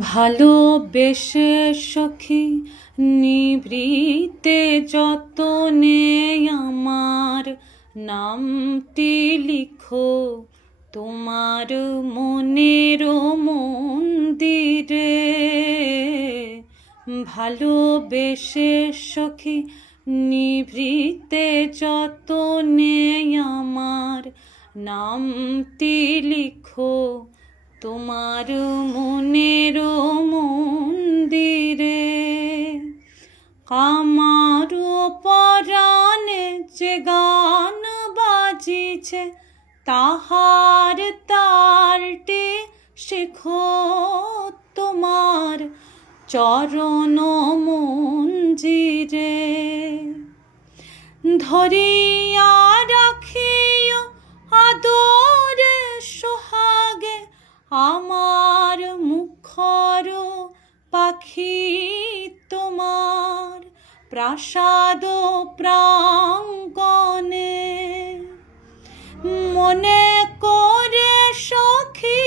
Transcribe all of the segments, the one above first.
ভালোবেসে সখী নিভৃতে যতনে আমার নামটি লিখো তোমার মনের মন্দিরে। ভালোবেসে সখী নিভৃতে যতনে আমার নামটি লিখো তোমার মনের মন্দিরে। আমার পরাণে যে গান বাজিছে তাহার তালটি শেখো তোমার চরণ মঞ্জিরে। ধরিয়া রাখিও আদরে সোহাগে আমার মুখর পাখি তোমার প্রাসাদ প্রাঙ্গণে। মনে করে সখী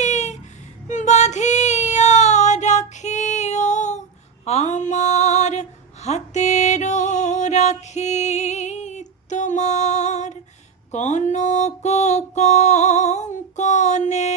বাঁধিয়া রাখিও আমার হাতের রাখি তোমার কনক কঙ্কণে।